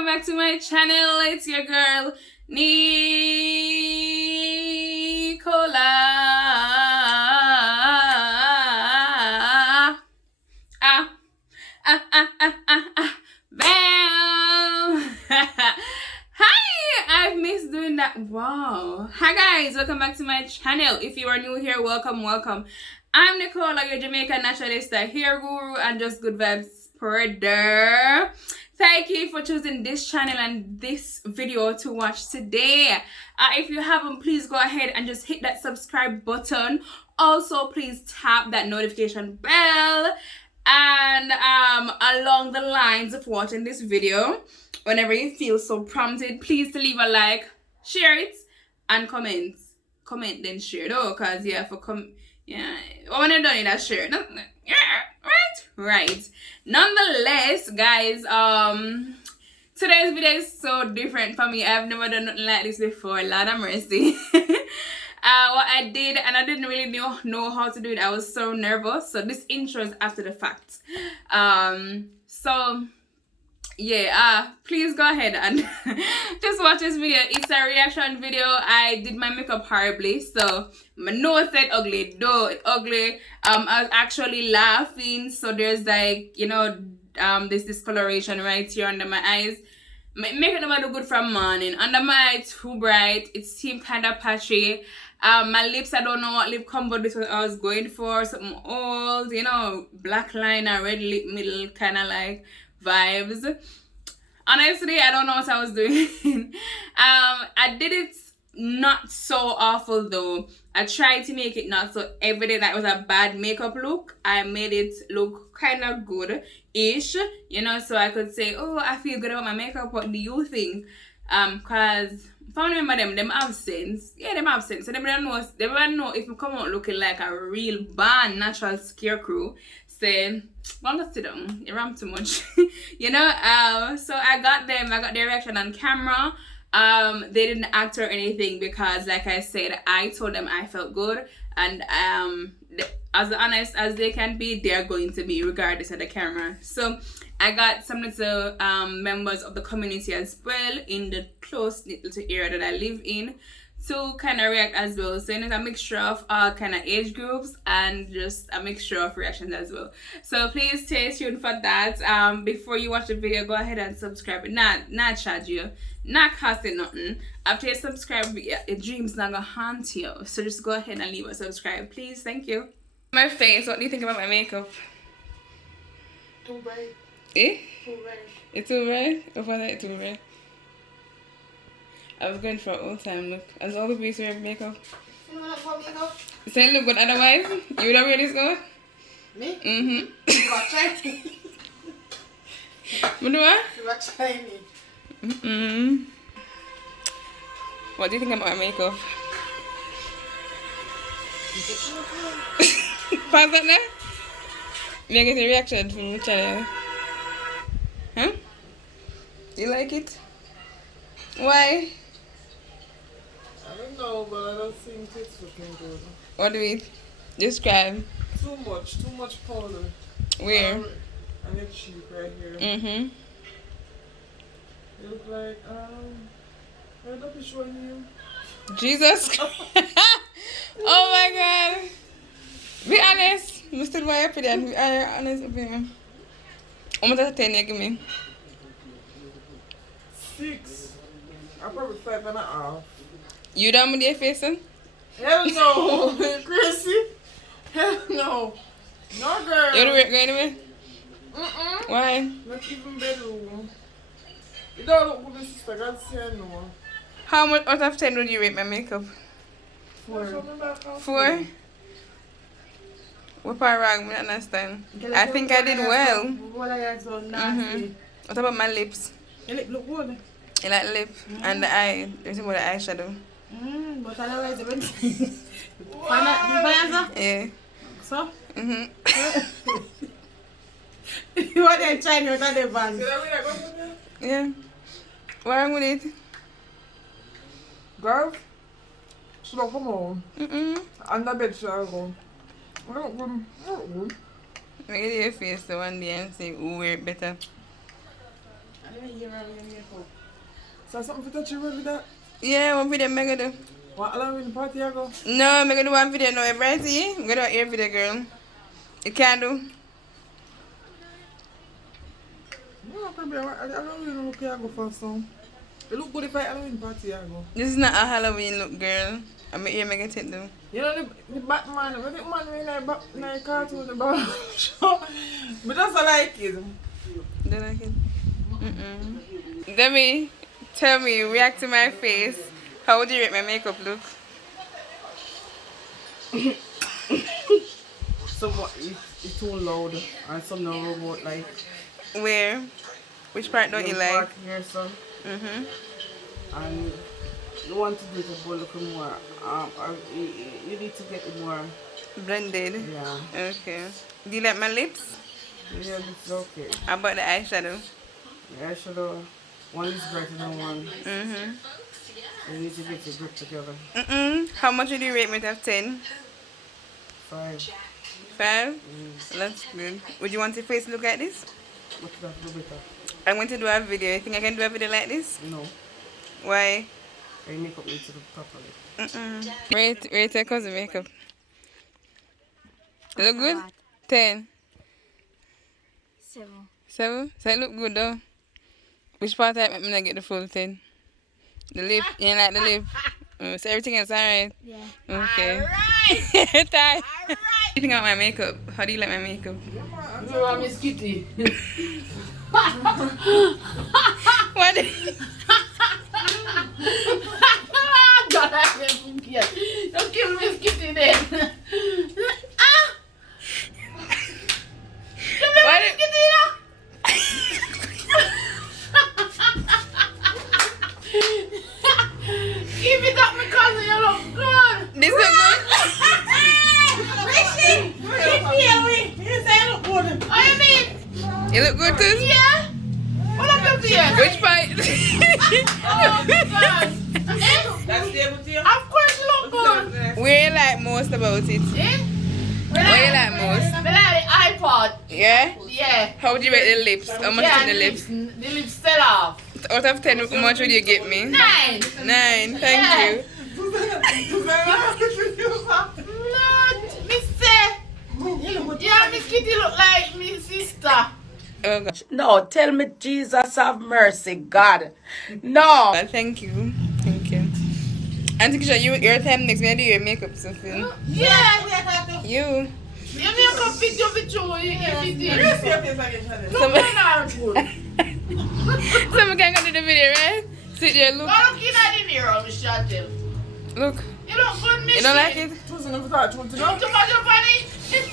welcome back to my channel. It's your girl Nicola. Bam. Hi, I've missed doing that. Wow. Hi guys, welcome back to my channel. If you are new here, welcome. I'm Nicola, your Jamaica naturalist, hair guru, and just good vibes spreader. Thank you for choosing this channel and this video to watch today. If you haven't, please go ahead and just hit that subscribe button. Also, please tap that notification bell. And along the lines of watching this video, whenever you feel so prompted, please to leave a like, share it, and comment then share though, cause yeah, when you're done it, that's share. Right. Nonetheless, guys, today's video is so different for me. I've never done nothing like this before. Lord have mercy. What I did, and I didn't really know how to do it. I was so nervous. So this intro is after the fact. So yeah, please go ahead and just watch this video. It's a reaction video. I did my makeup horribly, so my nose said ugly, though it ugly. I was actually laughing, so there's like, you know, this discoloration right here under my eyes. Makeup never do good from morning. Under my eye, too bright. It seemed kind of patchy. My lips, I don't know what lip combo this was I was going for. Something old, you know, black line and red lip middle kind of like vibes. Honestly, I don't know what I was doing. I did it not so awful though. I tried to make it not so evident that it was a bad makeup look. I made it look kind of good-ish, you know, so I could say, oh, I feel good about my makeup. What do you think? Cause family member them have sense. Yeah, them have sense. So they don't know if you come out looking like a real bad natural scarecrow. Say, well, let's sit down. You ram too much. You know, so I got their reaction on camera. They didn't act or anything because, like I said, I told them I felt good, and as honest as they can be, they're going to be regardless of the camera. So I got some little members of the community as well in the close little area that I live in to kind of react as well. So it's a mixture of all kind of age groups and just a mixture of reactions as well. So please stay tuned for that. Before you watch the video, go ahead and subscribe. Not charge you, not costing nothing. After you subscribe, your dreams not gonna haunt you. So just go ahead and leave a subscribe, please. Thank you. My face, what do you think about my makeup? Too bright. Eh? Too bright. It's too bright? Or was it too bright? I was going for an old time look. As all the people wear makeup. You know what makeup? You say look good otherwise? You would have wear this go? Me? Mm-hmm. You are shiny. What do I? You are shiny. Mm-mm. What do you think about my makeup? Pause that now? May I get a reaction from the channel? Huh? You like it? Why? I don't know, but I don't think it's looking good. What do we describe? Too much powder. Where? And it's cheap right here. Mm-hmm. You look like, I don't be showing you. Jesus Christ. Oh my God. Be honest. I'm still my opinion. Be honest opinion. How much out of 10 you give me? 6. I'm probably 5.5. You done with your face then? Hell no. Crazy? Hell no. No, girl. You don't work anyway? Mm-mm. Why? Not even bedroom. You don't look good, sister. God say I know. How much out of 10 would you rate my makeup? 4. 4? What part wrong? I don't understand. I think I did well. What I so nasty. What about my lips? Your lip look good. You like lip? And the eye? There's about the eyeshadow. But otherwise, everything. Yeah. So? Mm-hmm. You want to try with the van? Yeah. What's wrong with it? Girl, she don't come home. Mm-mm. the bed, she'll go. I don't good. Make it your face the one day and say who wear it better. didn't hear her in makeup. So something for touch you with that? Yeah, one video I'm gonna do. What Halloween party I go? No, I'm gonna do one video now, Brighty. I'm gonna do an ear video, girl. You can do. No, probably I don't really look here I go for some. It look good if I Halloween party I go. This is not a Halloween look, girl. I'm here make it do. You know the Batman, when the man in a cartoon about but that's all I like it. Do you like it? Demi, tell me, react to my face. How would you rate my makeup look? Somewhat it's too loud and some no robot like. Where? Which part don't you like? Here, so. Mm-hmm. And you want to do it a little more. You need to get it more Blended? Yeah. Okay. Do you like my lips? Yeah, it's okay. How about the eyeshadow? The eyeshadow, one is brighter than one. Mm-hmm. So you need to get your grip together. How much would you rate me out of 10? 5. 5? That's good. Would you want your face to look like this? What could I do better? I'm going to do a video. You think I can do a video like this? No. Why? Your makeup needs to look properly. Rate your cousin makeup. Look good? 10. 7. 7? So it look good though. Which part I make me not get the full 10? The lip? You ain't like the lip? So everything else alright? Yeah. Okay. Alright! Alright! You think about my makeup? How do you like my makeup? No, I'm Miss Kitty. What? God, I can't get. Don't kill Miss Kitty then. What? Keep it up because you look good. This look good? You say I look good. What do you mean? You look good too? Yeah. What up your ears? Which part? Oh my gosh. That's the able to you? Of course you look good. Where you like most about it? Where you like most? I like the iPod. Yeah? Yeah. How would you rate the lips? How much Yeah, in the lips? The lips fell off. Out of 10, how much would you give me? 9. 9, thank Yeah. you. Lord, Mister. Yeah, Miss Kitty look like me sister. Oh God. No, tell me, Jesus have mercy, God. No. Well, thank you. Thank you. Auntie Kisha, your time next when I do your makeup, Sophie. Yeah. You. You make a picture of it, Someone can go to the video, right? Sit there, look. I don't get in here, I'm shut him. Look. You look good, Miss. You don't like it? Too much of money? You look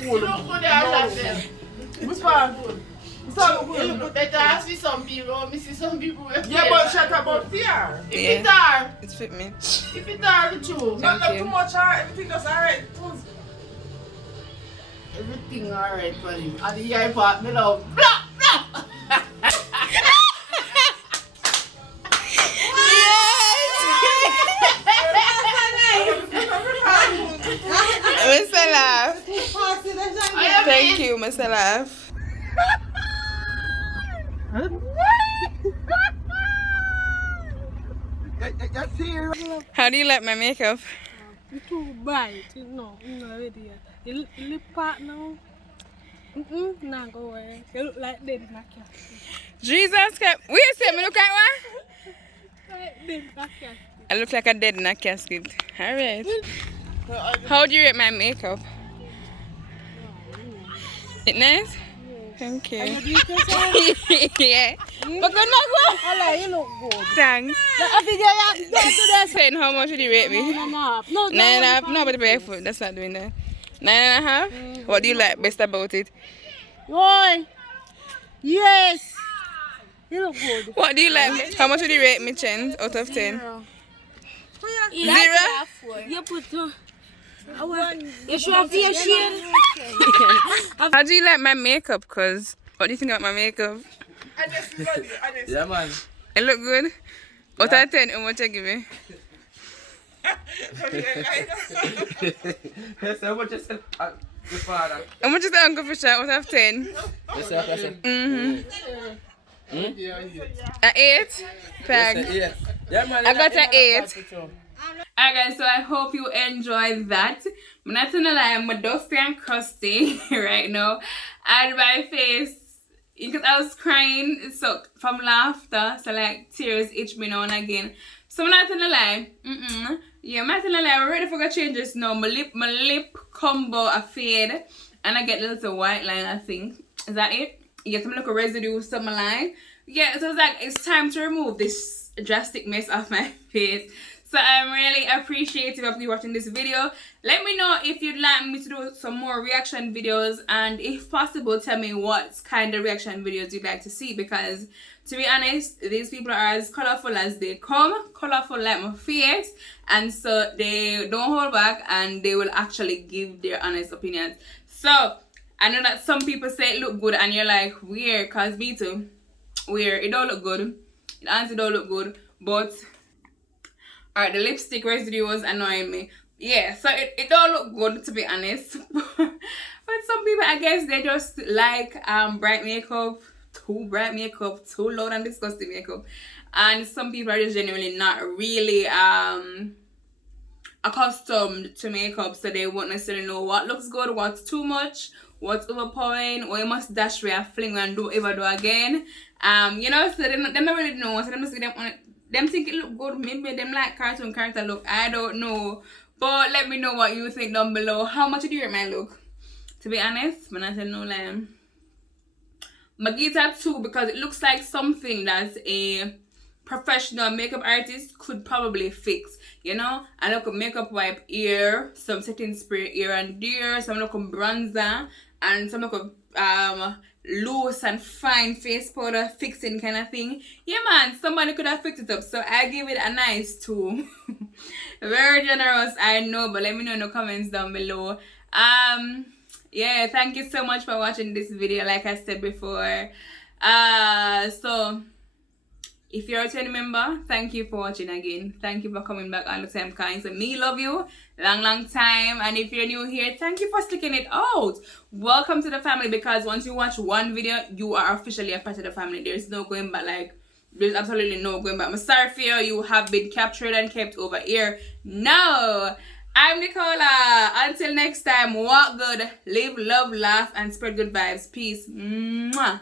good, I shut him. What's fine? You look good. Better ask me some people, me see some people. Yeah, but shut up about fear. If it are, It's fit me. if it are the truth. Not you. too much, everything that's alright. Everything alright for him. At the airport, me love. Blah, blah. Mr. Laugh. Thank you, Mr. Laugh. How do you like my makeup? You too bright. No, I'm not ready yet. You lip part now. Nah, go away. You look like dead in a casket. Jesus Christ. Will you say me look like what? Like dead in a casket. I look like a dead in a casket. Alright. How do you rate my makeup? It nice? Thank you. Yeah. But good not go. Hello, you look good. Thanks. I think you have to do this. Saying how much would you rate me? 9.5. No, 9.5? No, but the barefoot. That's not doing that. 9.5? What do you like best about it? Boy. Yes. You look good. What do you like? How much would you rate me, Chen, out of 10? 0? You put you should have your shade. How do you like my makeup? Cause what do you think about my makeup? Yeah, man. It look good? Out of 10, how much you give me? Yes, how much is it? Your father. How much is the Uncle Fisher out of 10? Yes, sir. Mm-hmm. A 8? Thanks. Yeah. Yeah, man. I got an 8. Alright guys, so I hope you enjoyed that. I'm not gonna lie, I'm dusty and crusty right now. And my face, because I was crying so from laughter, so like tears itch me now and again. So I'm not gonna lie. Yeah, I'm not gonna lie, I'm ready for the changes now. My lip combo a fade and I get a little white line, I think. Is that it? Yeah, some little residue on my line. Yeah, so it's like it's time to remove this drastic mess off my face. So I'm really appreciative of you watching this video. Let me know if you'd like me to do some more reaction videos, and if possible, tell me what kind of reaction videos you'd like to see, because to be honest, these people are as colorful as they come, colorful like my face, and so they don't hold back and they will actually give their honest opinions. So I know that some people say it look good and you're like, weird, cause me too. Weird, it don't look good. It honestly don't look good, but alright, the lipstick residue was annoying me. Yeah, so it don't look good, to be honest. But some people, I guess, they just like bright makeup, too bright makeup, too loud and disgusting makeup. And some people are just genuinely not really accustomed to makeup, so they won't necessarily know what looks good, what's too much, what's overpowering, or you must dash where fling and do ever do again. You know, so they don't really know. So them just them think it look good. Maybe them like cartoon character look. I don't know. But let me know what you think down below. How much do you rate my look? To be honest, when I tell no lie, I give that 2 because it looks like something that a professional makeup artist could probably fix. You know, I look a makeup wipe here, some setting spray here and there, some look a bronzer, and some look a loose and fine face powder fixing kind of thing. Yeah man, somebody could have fixed it up, so I give it a nice 2. Very generous, I know, but let me know in the comments down below. Yeah, thank you so much for watching this video, like I said before. So if you're a returning member, thank you for watching again. Thank you for coming back all the time, kind. So me love you long time. And if you're new here, thank you for sticking it out. Welcome to the family, because once you watch one video, you are officially a part of the family. There's no going back. Like, there's absolutely no going back. I'm sorry for you. You have been captured and kept over here. No, I'm Nicola. Until next time, walk good, live, love, laugh, and spread good vibes. Peace. Mwah.